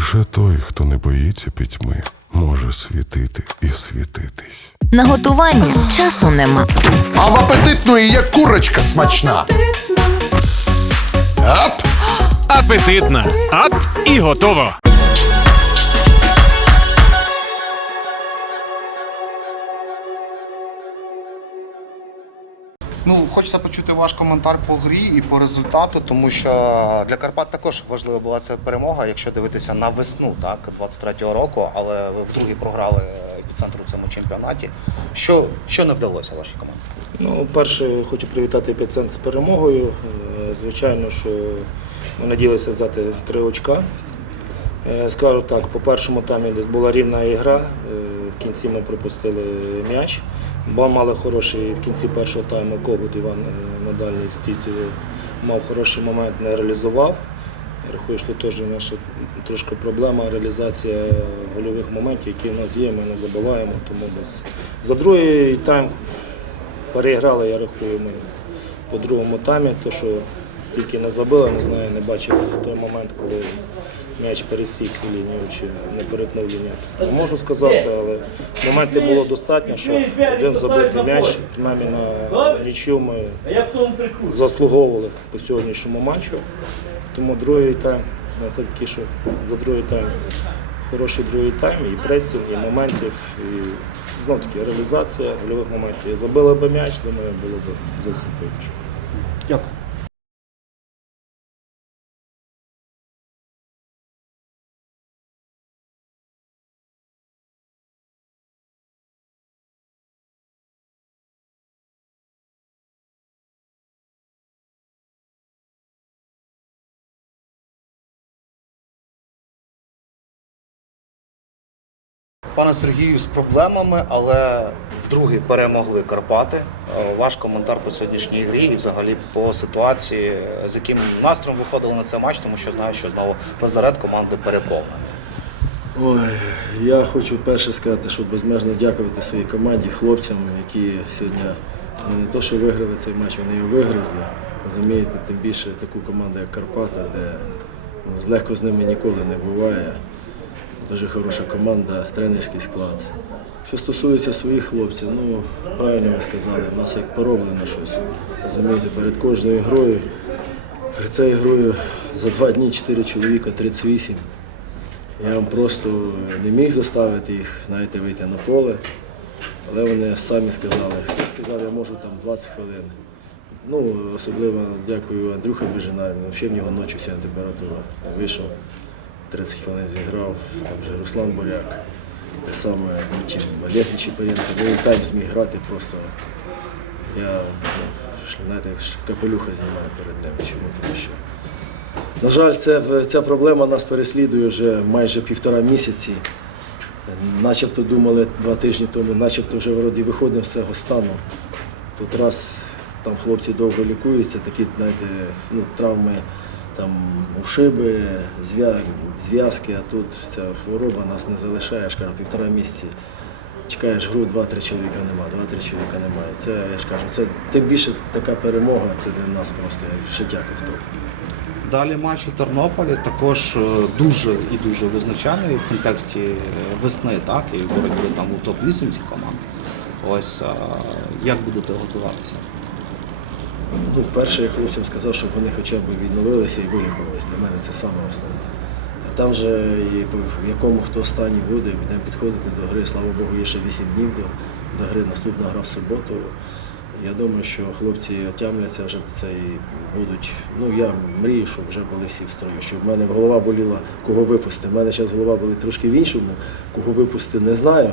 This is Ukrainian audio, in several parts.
Лише той, хто не боїться пітьми, може світити і світитись. На готування часу нема. А в апетитної є курочка смачна. Ап! Апетитна. Ап і готово. Ну, хочеться почути ваш коментар по грі і по результату, тому що для Карпат також важлива була ця перемога, якщо дивитися на весну, так, 23-го року, але ви вдруге програли епіцентру в цьому чемпіонаті. Що, що не вдалося вашій команді? Ну, перше, хочу привітати епіцентр з перемогою. Е, Звичайно, що ми надіялися взяти три очка. Е, Скажу так, по першому таймі десь була рівна ігра. е, В кінці ми пропустили м'яч. Бо мали хороший в кінці першого тайму Когут Іван е, на дальній стійці мав хороший момент, не реалізував. Рахую, що теж наша трошки проблема реалізація гольових моментів, які в нас є, ми не забуваємо. Тому без... за другий тайм переіграли, я рахую, ми по другому таймі, то що тільки не забили, не знаю, не бачив той момент, коли м'яч пересік лінію чи не перетнув лінію. Не можу сказати, але моментів було достатньо, що один забитий м'яч, принаймні на нічю ми заслуговували по сьогоднішньому матчу. Тому другий тайм, ну, все-таки, що за другий тайм хороший другий тайм, і пресінг, і моментів, і знов таки реалізація гольових моментів. І забили би м'яч, думаю, було б зовсім по-іншому. Дякую. Пане Сергію, з проблемами, але вдруге перемогли Карпати. Е, Ваш коментар по сьогоднішній грі і взагалі по ситуації, з яким настроєм виходили на цей матч, тому що знаю, що знову лазарет команди переповнений. Ой, я хочу перше сказати, що безмежно дякувати своїй команді, хлопцям, які сьогодні ну, не то, що виграли цей матч, вони його вигризли. Розумієте, тим більше таку команду, як Карпата, де ну, легко з ними ніколи не буває. Дуже хороша команда, тренерський склад. Що стосується своїх хлопців, ну правильно ви сказали, в нас як пороблено щось. Розумієте, перед кожною грою, перед цією грою за два дні чотири чоловіка, 38. Я вам просто не міг заставити їх, знаєте, вийти на поле. Але вони самі сказали, хто сказав, я можу там 20 хвилин. Ну, особливо дякую Андрюхі Бежинарі, взагалі в нього ночі сьогодні температура. Вийшов, 30 хвилин зіграв, там вже Руслан Буряк, те саме потім Олег Нечіпаренко. Він тайм зміг грати просто. Я ну, знаєте, капелюха знімаю перед ним. Чому? Тому що на жаль, це, ця проблема нас переслідує вже майже півтора місяці. Начебто думали два тижні тому, начебто вже вроді виходимо з цього стану. Тут раз там хлопці довго лікуються, такі, знаєте, ну, травми, там ушиби, зв'язки, а тут ця хвороба нас не залишає, я ж кажу, півтора місяці. Чекаєш гру, два-три чоловіка нема, два-три чоловіка немає. Це я ж кажу, це тим більше така перемога, це для нас просто життя ковток. Далі матч у Тернополі також е, дуже і дуже визначальний в контексті е, весни, так, і боротьби там у топ-8 ці команди. Ось як будете готуватися? Ну, перше, я хлопцям сказав, щоб вони хоча б відновилися і вилікувалися. Для мене це саме основне. А там же і в якому хто стані буде, будемо підходити до гри. Слава Богу, є ще 8 днів до, до гри. Наступна гра в суботу. Я думаю, що хлопці отямляться вже до цієї будуть. Ну я мрію, щоб вже були всі в строю. Щоб в мене голова боліла, кого випусти. У мене зараз голова болить трошки в іншому, кого випусти не знаю.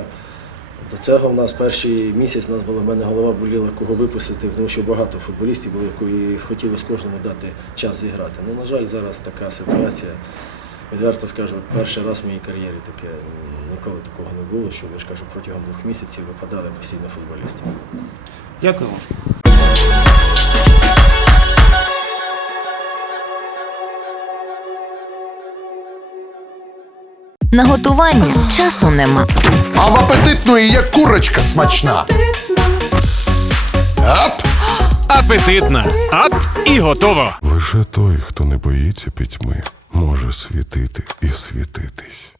До цього в нас перший місяць нас було, в мене голова боліла, кого випустити, тому що багато футболістів було, які хотілося кожному дати час зіграти. Ну, на жаль, зараз така ситуація. Відверто скажу, перший раз в моїй кар'єрі таке ніколи такого не було, що я ж кажу, протягом двох місяців випадали постійно футболісти. Дякую. На готування часу нема. А в апетитної є курочка смачна. Ап! Апетитна. Ап і готово. Лише той, хто не боїться пітьми, може світити і світитись.